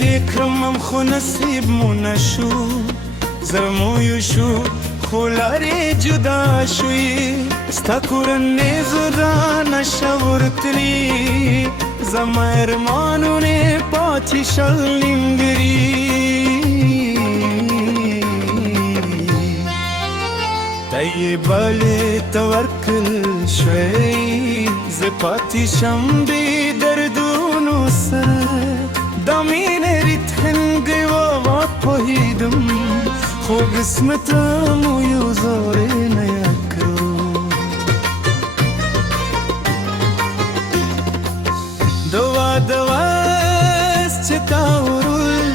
دې کړمم خو نصیب مو نشو زرمویو شو خو لارې جدا شوې ستا کورنۍ زه رانه شورتلي زما ارمانونه پاتې شل نیمګړي ته یې بلې ته ورکړل شوی زه پاتې شم بې دردونو سره دا مینې ریت هنګۍ وه پوهېدم خو قسمت مو یو زورې نه یاد کړو د واده وس چې تا ورول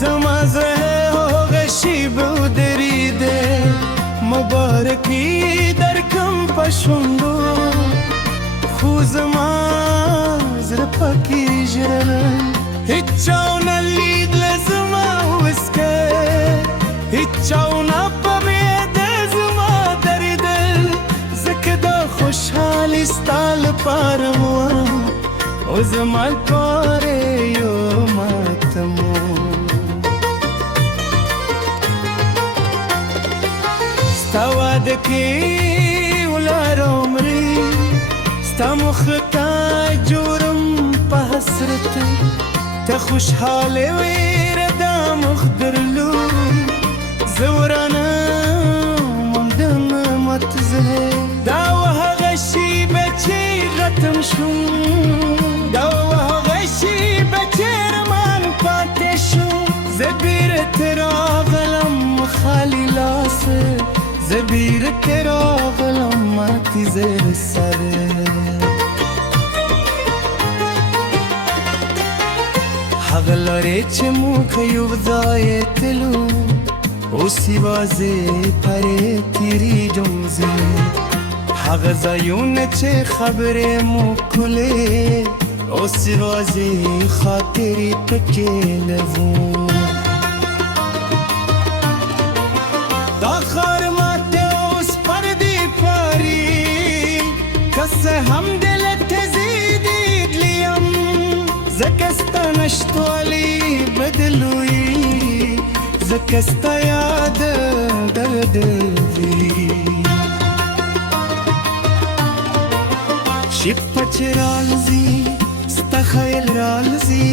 زما زړه هغه شېبه ودرېدی مبارکي درکړم په شونډو خو زما زړه پکې ژړل هیچا ونه لیدله زما وسکه هیچا ونه په معده زما درېدل ځکه دا خوشحالي ستا لپاره وه او زما لپاره یو ماتم و ستا واده کې ولاړ عمرې ستا مخه ته جوړم په حسرت ته خوشحاله ویره دا مخ درلود زه ورانه موندم متزه دا وه هغه شېبه چې ختم شوم دا وه هغه شېبه چې ارمان پاتې شو زه بیرته راغلم خالي لاسه زه بیرته راغلم ماتې زر سره هغه لارې چې موږ یو ځای تلو اوس یوازې پرې تېرېږم زه هغه ځایونه چې خبرې مو کولې اوس یوازې خاطرې پکې لرو دا ښار ماته اوس پردې پاري که څه هم دله ته زیږېدلی یم ځکه ستا نشتوالی بدلوي ځکه ستا یاد درد وي شپه چې رالځي ستا خیال رالځي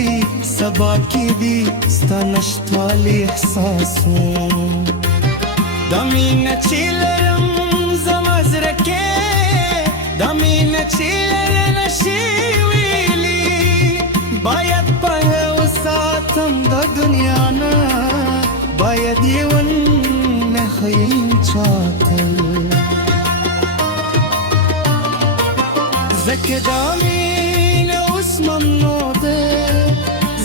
سبا کې دي ستا نشتوالی احساسوم دا مینه چې لرم زما زړه کې دا مینه چې لره نشي ویلي باید په وساتم د دنیا نه باید یې ونه ښیم چاته ځکه دا مینه اوس ممنوع ده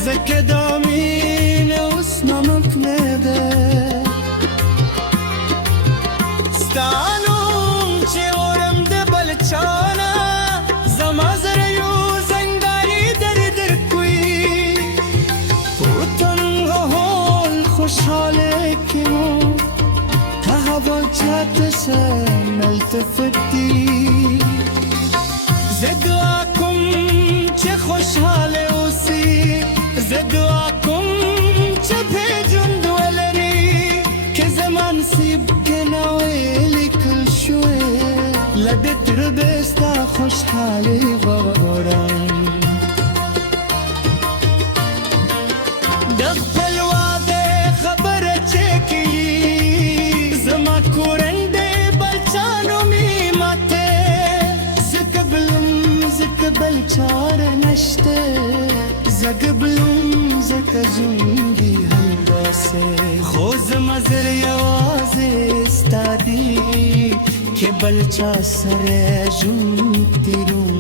ځکه دا مینه اوس ناممکنه ده ستا نوم چې اورم د بل چا نه زما زړه یو زنګاري در کوي په تنها حال خوشحاله کې مو ته هوا چاته شه ملتفتی زه دعا کوم چې خوشحاله اوسې زه دعا کوم چې پې ژوند ولري که زما نصیب کې نه وی لیکل شوی له دې تر به ستا خوشحالي غواړم د خپل واده خبره چې کوي زما کورنۍ بل چا نومې ماته ځکه بل چاره نشته زه بلم ځکه ژوندي همداسې خو زما زړه یوازې ستا دی که بل چا سره ژوند تېروم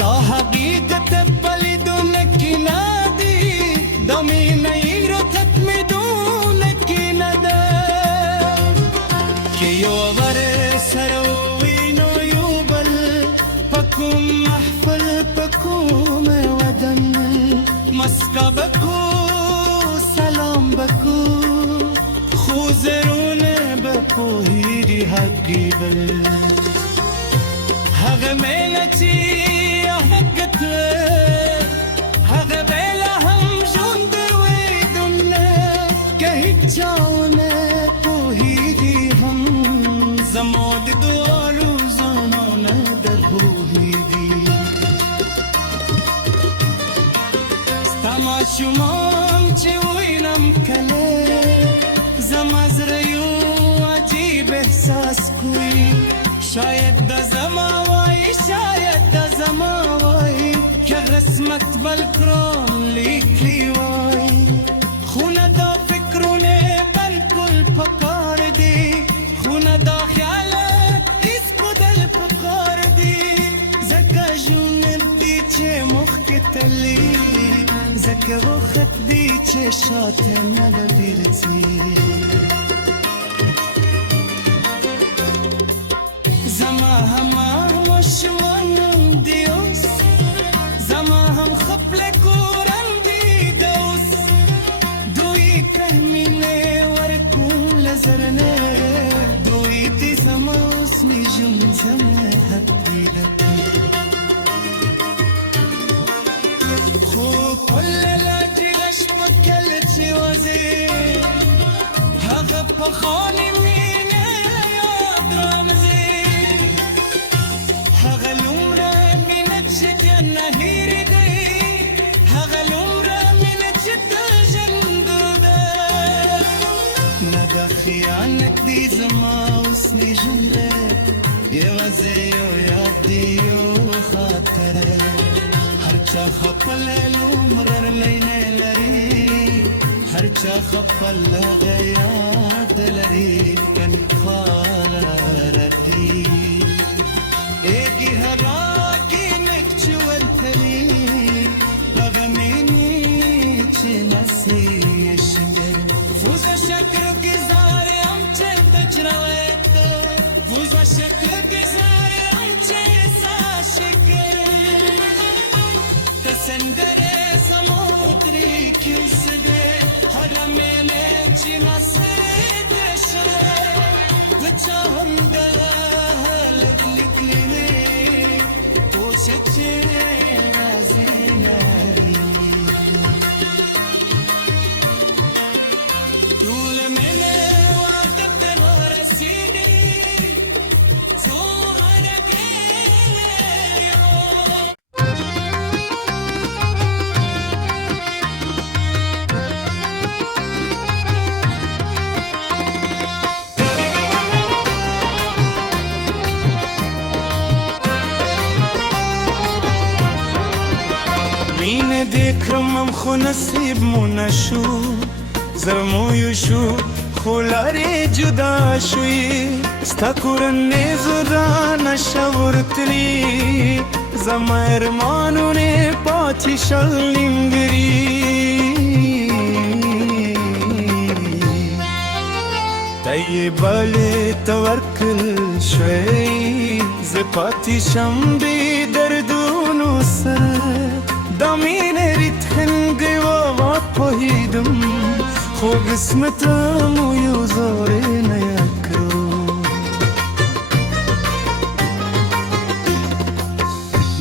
دا حقیقت په لیدونه کې نه دی دا مینه یې راختمېدونه کې نه ده که یو ور سره ووینو یو بل په کوم محفل په کوم ودن مسکا بکو سلام بکو خو زرونه بپوهیږي حقي بل هغه مینه چې حقیقت شمام چې وینم کله زما زړه یو عجیب احساس کوي شاید د زما وای شاید د زما وای که رسمت بل کړم لیکلی وای خونه دا فکرونه بالکل پکار دی خونه دا خیالات هیڅ کودل پکار دی ځکه ژوند دی چې مخکې تللی ځکه وخت دی چې شاته نه بېرځي زما هم شوان دی اوس زما هم خپل کورن دی دوس دوی تهمینه ورکول زرنه دوی دی زما اوس نجوم زما حق دیده خو کل لاجی غش پکل چی وزی هغه پخانی مینه یاد رامزی هغه لومره مینه چې کنه هیر دی هغه لومره مینه چې تل ژوندو ده نه دا خیانت دی زما اوس نجوم ده یوازې یو یاد دی یو خاطره هر چا خپل لومره لینه لري هر چا خپل هغه یاد لري کني خاله ردي ایکی هوا کی نکچول تلی لغمینی چی نسیش ده فوزا شکر گزاره هم چه بجروه تو فوزا شکر گزاره هم چه ساشکر تسندره سموتری کیوس ده حرمینه چی نسید شده بچه هم ده مینه دیکرمم خو نصیب مو نشو زرمویو شو خو لارې جدا شوی ستا کورنۍ زدا نشه ورتلي زما ارمانونه پاتې شل نیمګري ته یې بلې ته ورکړل شوی زه پاتې شم بې دردونو سره دا مینه ریتهنګی و ما پوهیدم خو قسمته مو یو زورې نه یاد کړو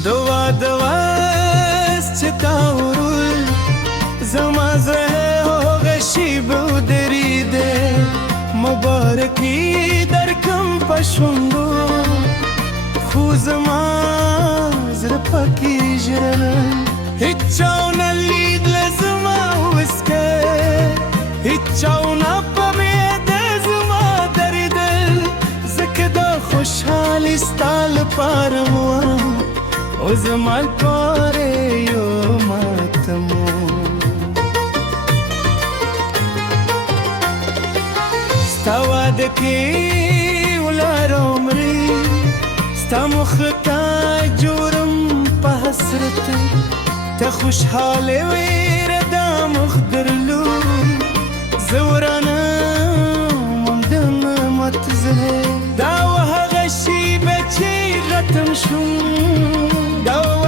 د واده وس چې تا ورول زما زړه هغه شیبه ودرېدی مبارکي درکړم په شونډو خو زما زړه پکې ژړلی هیچاونه لید له زما وسکه هیچاونه په مې د زما درېدل ځکه دا خوشحالي ستا لپاره وه او زما لپاره یو ماتم و ستا واده کې ولاړ عمرې ستا مخ ته جوړم په حسرت ته خوشحاله ویره دا مخ درلود زه ورانه موندم متزه دا و هغه شیبه چې رتم شوم دا و